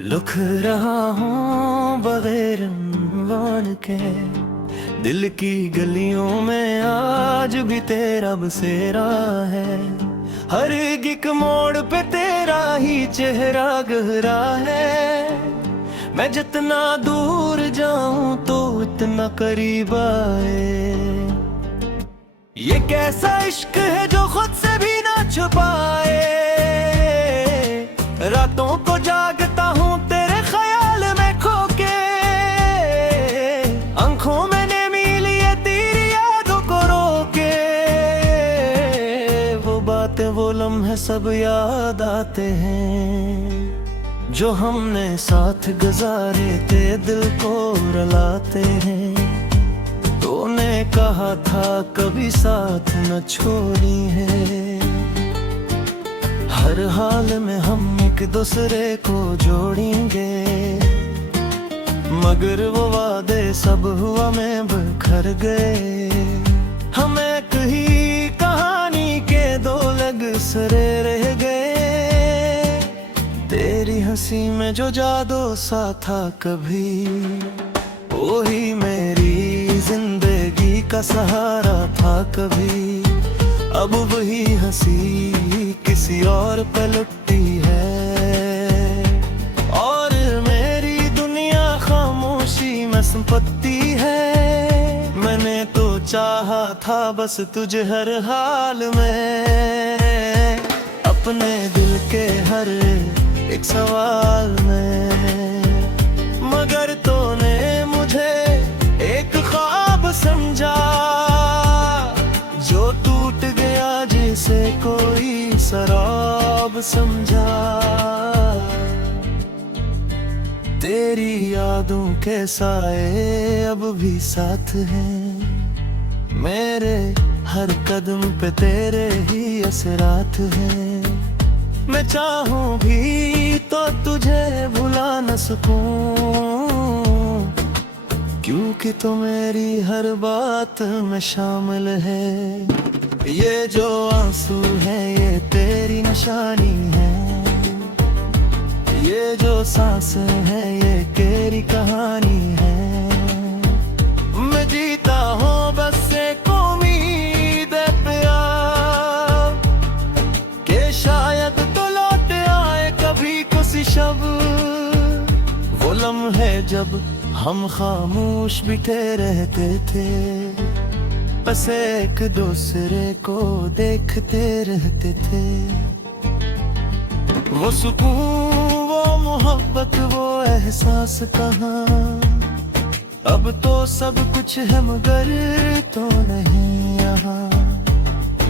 Look रहा हूँ बगैर मान के, दिल की गलियों में आज भी तेरा बसेरा है। हर एक मोड़ पे तेरा ही चेहरा गहरा है। मैं जितना दूर जाऊं तो इतना करीब आए। ये कैसा इश्क है जो खुद से भी ना छुपाए। रातों को जागता हूँ तेरे ख्याल में खो के, आंखों में नेमी लिए तेरी यादों को रोके। वो बातें वो लम्हे सब याद आते हैं जो हमने साथ गुजारे थे, दिल को रुलाते हैं। तूने कहा था कभी साथ न छोड़ी है, हर हाल में हम एक दूसरे को जोड़ेंगे। मगर वो वादे सब हुआ में बिखर गए। हम एक ही कहानी के दो लग सरे रह गए। तेरी हंसी में जो जादू सा था कभी, वही मेरी जिंदगी का सहारा था कभी। अब वही हंसी किसी और पे लुटती है, और मेरी दुनिया खामोशी में संपत्ति है। मैंने तो चाहा था बस तुझे हर हाल में, अपने दिल के हर एक सवाल में। मगर तूने मुझे एक ख्वाब समझा जो टूट गया, जिसे कोई शराब समझा। तेरी यादों के साए अब भी साथ हैं, मेरे हर कदम पे तेरे ही असरात हैं। मैं चाहूं भी तो तुझे भुला न सकूं, क्योंकि तो मेरी हर बात में शामिल है। ये जो आंसू है ये तेरी निशानी है, ये जो सांस है ये तेरी कहानी है। मैं जीता हूँ बस एक उम्मीद प्यार, के शायद तो लौट आए कभी किसी शब। वो लम्हे जब हम खामोश बिठे रहते थे, बस एक दूसरे को देखते रहते थे। वो सुकून वो मोहब्बत वो एहसास कहाँ, अब तो सब कुछ है मगर तो नहीं यहाँ।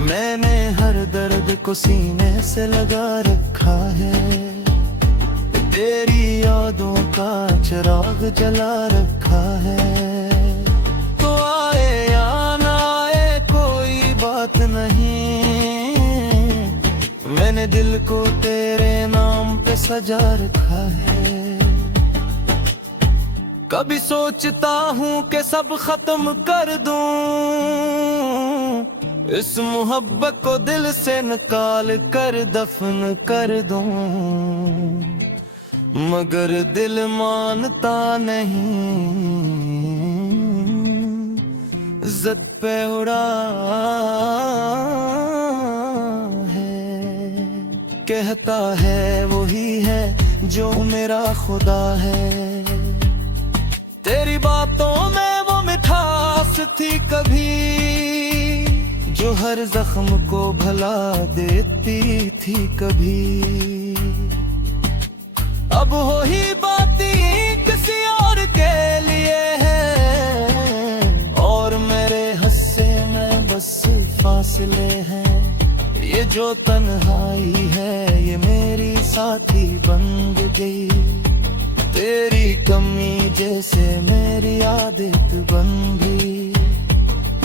मैंने हर दर्द को सीने से लगा रखा है, तेरी यादों का चिराग जला रखा है। तो आए या ना आए कोई बात नहीं, मैंने दिल को तेरे नाम पे सजा रखा है। कभी सोचता हूँ कि सब खत्म कर दूं, इस मोहब्बत को दिल से निकाल कर दफन कर दूं। मगर दिल मानता नहीं, जिद पे उड़ा है। कहता है वही है जो मेरा खुदा है, तेरी बातों में वो मिठास थी कभी, जो हर जख्म को भला देती थी कभी। अब हो ही बातें किसी और के लिए है, और मेरे हिस्से में बस फासले हैं। ये जो तन्हाई है ये मेरी साथी बन गई, तेरी कमी जैसे मेरी आदत बन गई।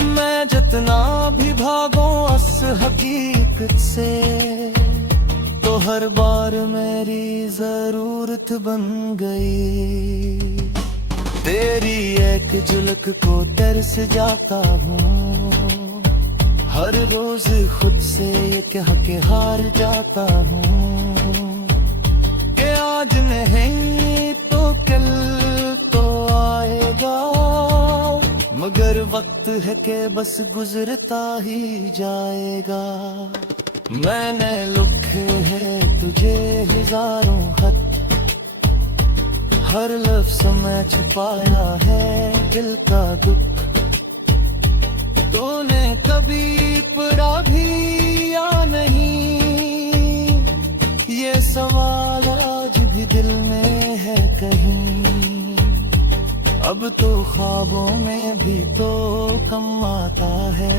मैं जितना भी भागूं उस हकीकत से, तो हर बार मेरी जरूरत बन गई। तेरी एक झलक को तरस जाता हूँ, हर रोज खुद से ये कह के हार जाता हूँ कि आज आज नहीं तो कल तो आएगा, मगर वक्त है कि बस गुजरता ही जाएगा। मैंने लिखे हैं तुझे हजारों खत, हर लफ्ज़ में छुपाया है दिल का दुख। तूने कभी पढ़ा भी या नहीं, ये सवाल आज भी दिल में है कहीं। अब तो ख्वाबों में भी तो कम आता है,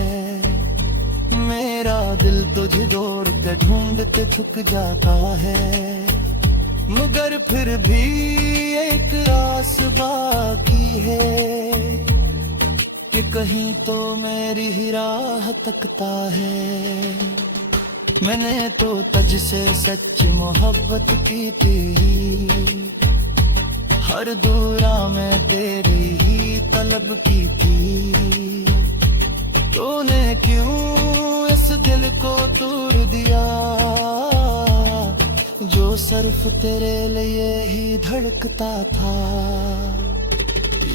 मेरा दिल तुझे दौड़ के ढूंढते थक जाता है। मगर फिर भी एक आस बाकी है कि कहीं तो मेरी ही राह तकता है। मैंने तो तुझसे सच्ची मोहब्बत की थी, हर दूरा में तेरी ही तलब की थी। तूने क्यों इस दिल को तोड़ दिया, जो सिर्फ तेरे लिए ही धड़कता था।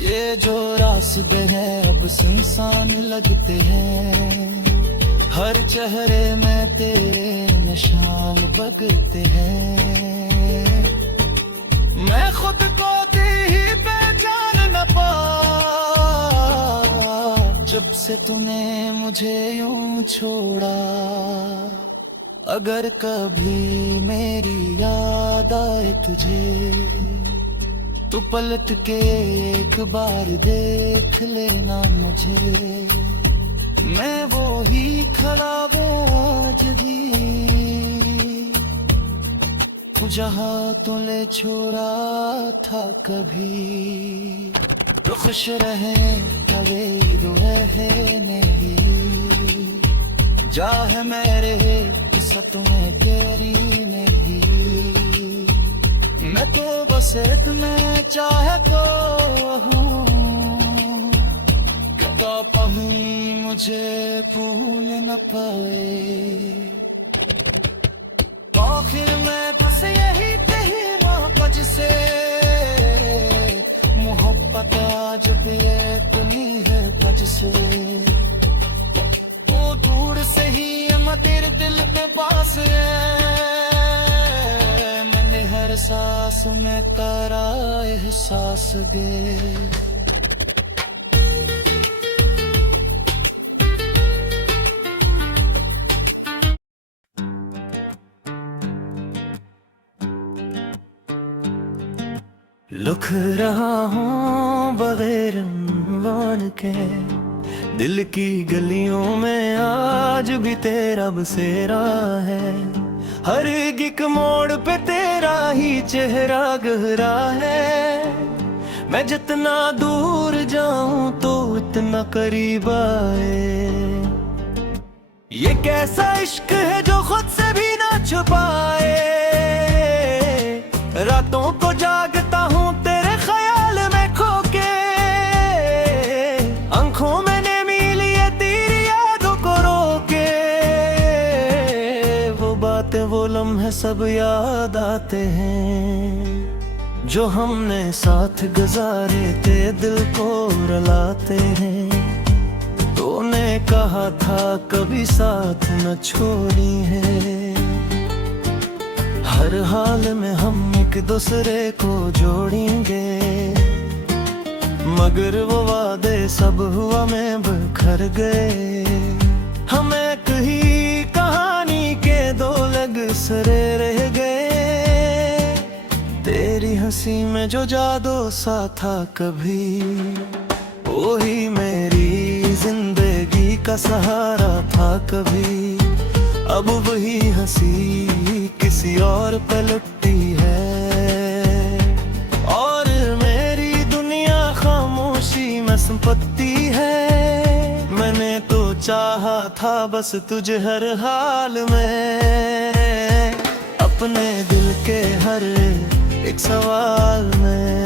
ये जो रास्ते हैं अब सुनसान लगते हैं, हर चेहरे में तेरे निशान बगते हैं। मैं खुद को ही पहचान न पाया, जब से तूने मुझे यूं छोड़ा। अगर कभी मेरी याद आए तुझे, तू पलट के एक बार देख लेना मुझे। मैं वो ही खड़ा आज भी, जहाँ तूने छोड़ा था कभी। तो खुश रहे अरे दुए नहीं, जाह मेरे किस्सा तुम्हें तेरी नहीं। मैं तो बस तुम्हें चाहता हूँ, कभी मुझे भूल न पाए। आखिर में बस यही कही मोहब्बत से, मोहब्बत आज भी एक नहीं है बज से। वो दूर से ही मैं तेरे दिल के पास है, मैंने हर सांस में करा एहसास दे। लिख रहा हूँ बगैर मान के, दिल की गलियों में आज भी तेरा बसेरा है। हर एक मोड़ पे तेरा ही चेहरा गहरा है। मैं जितना दूर जाऊं तो इतना करीब आए। ये कैसा इश्क है जो खुद से भी ना छुपाए। रातों को जागता हूँ तेरे ख्याल में खो के, आंखों में नेमी लिए तेरी यादों को रोके। वो बातें वो लम्हे सब याद आते हैं, जो हमने साथ गुजारे थे दिल को रुलाते हैं। तूने कहा था कभी साथ न छोड़ी है, हर हाल में हम एक दूसरे को जोड़ेंगे। मगर वो वादे सब हुआ में बिखर गए। हम एक ही कहानी के दो लग सरे रह गए। तेरी हंसी में जो जादू सा था कभी, वही मेरी जिंदगी का सहारा था कभी। अब वही हंसी किसी और पे लुटती है, और मेरी दुनिया खामोशी में संपत्ति है। मैंने तो चाहा था बस तुझे हर हाल में, अपने दिल के हर एक सवाल में।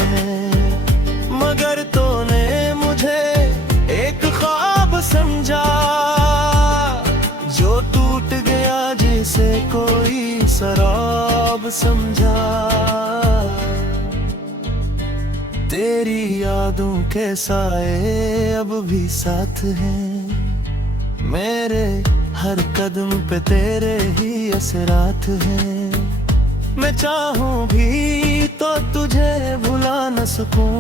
मगर तूने मुझे एक ख्वाब समझा, जो टूट गया जिसे कोई शराब समझा। तेरी यादों के साए अब भी साथ हैं, मेरे हर कदम पे तेरे ही असरात हैं। मैं चाहूं भी तो तुझे भुला न सकूं,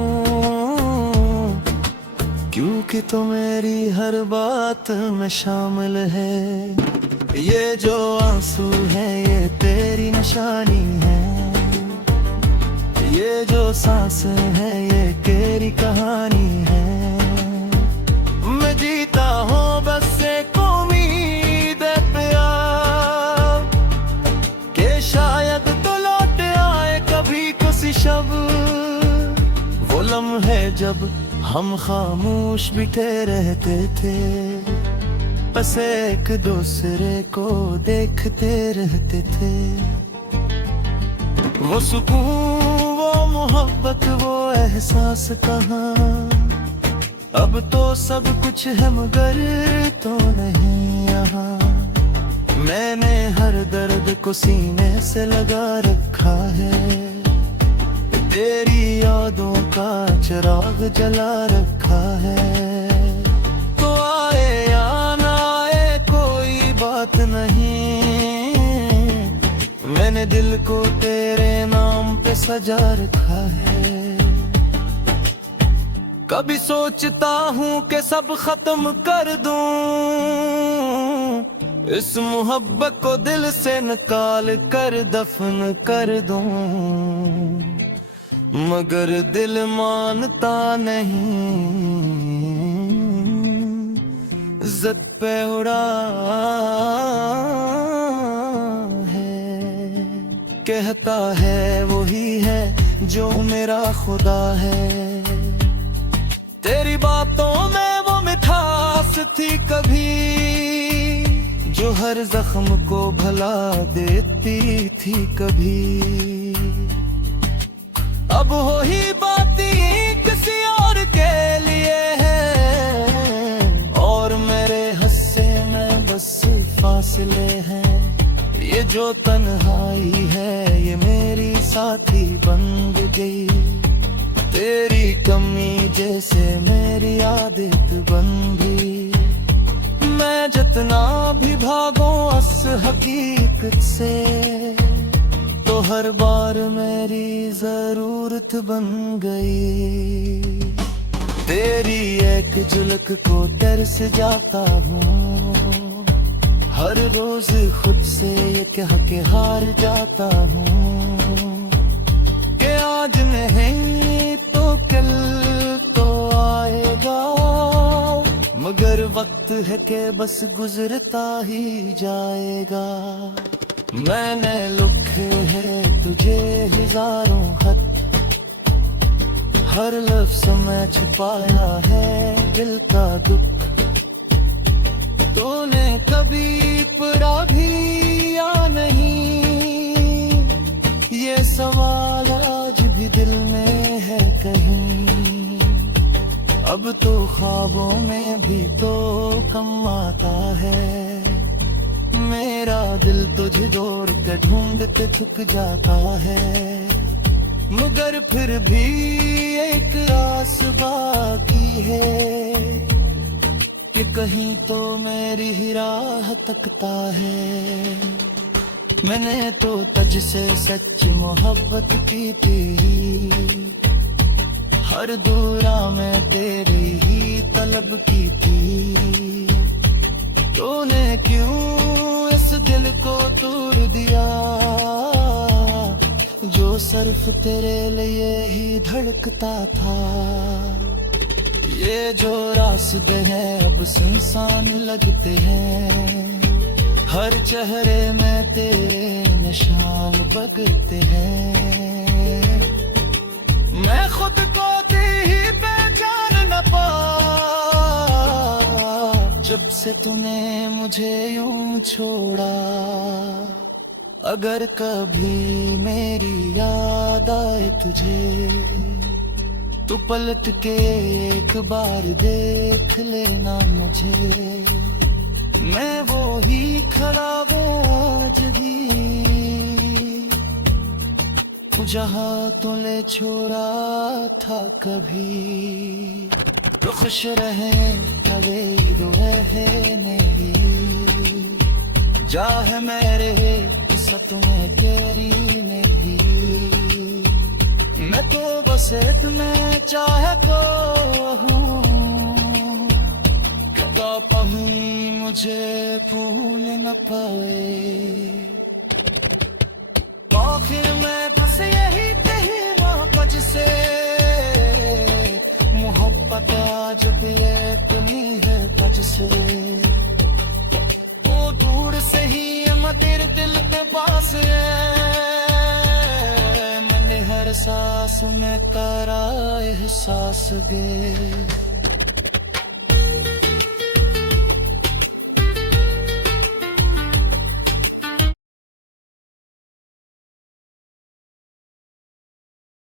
क्योंकि तो मेरी हर बात में शामिल है। ये जो आंसू है ये तेरी निशानी है, ये जो सांस है ये तेरी कहानी है। मैं जीता हूँ बस एक उम्मीद पे कि शायद तो लौट आए कभी किसी शब, वो लम्हे जब हम खामोश बिठे रहते थे, बस एक दूसरे को देखते रहते थे। वो सुकून, वो मोहब्बत, वो एहसास कहाँ, अब तो सब कुछ है मगर तो नहीं यहाँ। मैंने हर दर्द को सीने से लगा रखा है, तेरी यादों का चिराग जला रखा है। तो आए या ना आए कोई बात नहीं, मैंने दिल को तेरे नाम पे सजा रखा है। कभी सोचता हूँ कि सब खत्म कर दूं, इस मोहब्बत को दिल से निकाल कर दफन कर दूं, मगर दिल मानता नहीं, जिद पे उड़ा है। कहता है वही है जो मेरा खुदा है, तेरी बातों में वो मिठास थी कभी, जो हर जख्म को भला देती थी कभी। अब हो ही बाती किसी और के लिए है, और मेरे हिस्से में बस फासले हैं। ये जो तन्हाई है ये मेरी साथी बन गई, तेरी कमी जैसे मेरी आदत बन गई। मैं जितना भी भागूं उस हकीकत से, तो हर बार मेरी जरूरत बन गई। तेरी एक झलक को तरस जाता हूँ, हर रोज खुद से ये कह के हार जाता हूँ कि आज नहीं तो कल तो आएगा, मगर वक्त है कि बस गुजरता ही जाएगा। मैंने लिखे है तुझे हजारों खत, हर लफ्ज़ में छुपाया है दिल का दुख। तूने कभी पढ़ा भी या नहीं, ये सवाल आज भी दिल में है कहीं। अब तो ख्वाबों में भी तो कम आता है, मेरा दिल तुझे दौड़ के ढूंढते थक जाता है। मगर फिर भी एक आस बाकी है कि कहीं तो मेरी ही राह तकता है। मैंने तो तुझसे सच्ची मोहब्बत की थी, हर दूरा में तेरे ही तलब की थी। तूने क्यों इस दिल को तोड़ दिया, जो सिर्फ तेरे लिए ही धड़कता था। ये जो रास्ते हैं अब सुनसान लगते हैं, हर चेहरे में तेरे निशान बगते हैं। मैं खुद को ही पहचान न पा, जब से तूने मुझे यूं छोड़ा। अगर कभी मेरी याद आए तुझे, तू पलट के एक बार देख लेना मुझे। मैं वो ही खड़ा हूँ आज भी, तुझे जहाँ तो ले छोड़ा था कभी, तो खुश रहे कभी दुआ है नहीं, जाह मेरे सत में तेरी नहीं, मैं तो बस इतने चाह को हूँ, का पहुँ मुझे भूल न पाए, आखिर मैं बस यही कही मोहब्बत से, मोहब्बत आज भी एक नहीं है बज से, वो दूर से ही मैं तेरे दिल पे पास है, मैंने हर सांस में करा एहसास दे।